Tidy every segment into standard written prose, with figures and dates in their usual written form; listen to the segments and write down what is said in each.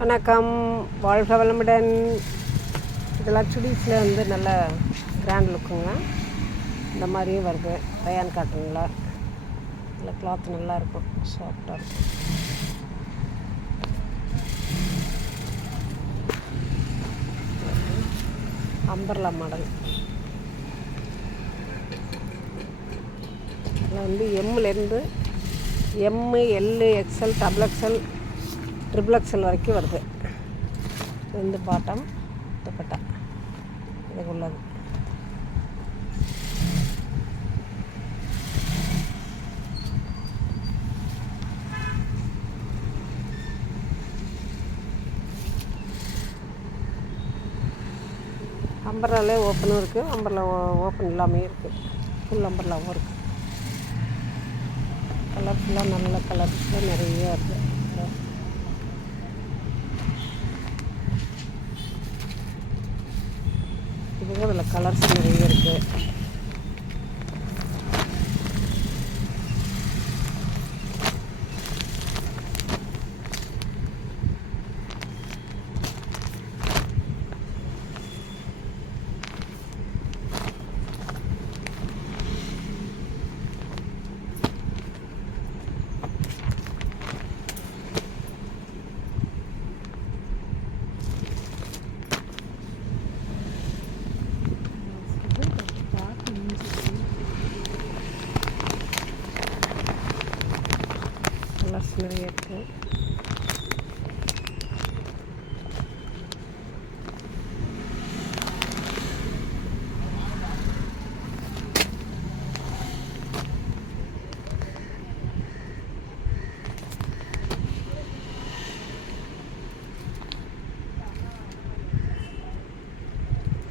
வணக்கம், வாழ்க வளமுடன். இதெல்லாம் சுடிஸில் வந்து நல்ல கிராண்ட் லுக்குங்க. இந்த மாதிரியும் வருது ரயான் காட்டனில். இதில் கிளாத் நல்லாயிருக்கும், சாஃப்டாக இருக்கும். Umbrella model. இதில் வந்து எம்லேருந்து M, L, XL, double XL, triple XL வரைக்கும் வருது. இது வந்து பாட்டம், துப்பட்டா இதுக்கு உள்ளது. அம்பர்லாலே ஓப்பனும் இருக்குது, அம்பர்லா ஓப்பன் இல்லாமையும் இருக்குது, ஃபுல் அம்பர்லாவும் இருக்குது. கலர்ஃபுல்லாக நல்ல கலர்ஸில் நிறைய இருக்குது. இதுவே அதில் கலர்ஸ் நிறைய இருக்குது. கலர்ஸ் நிறைய இருக்குது.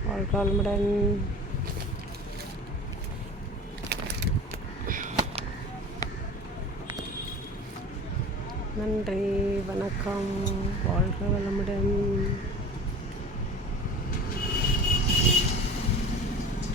வாழ்க வளமுடன். நன்றி, வணக்கம், வாழ்க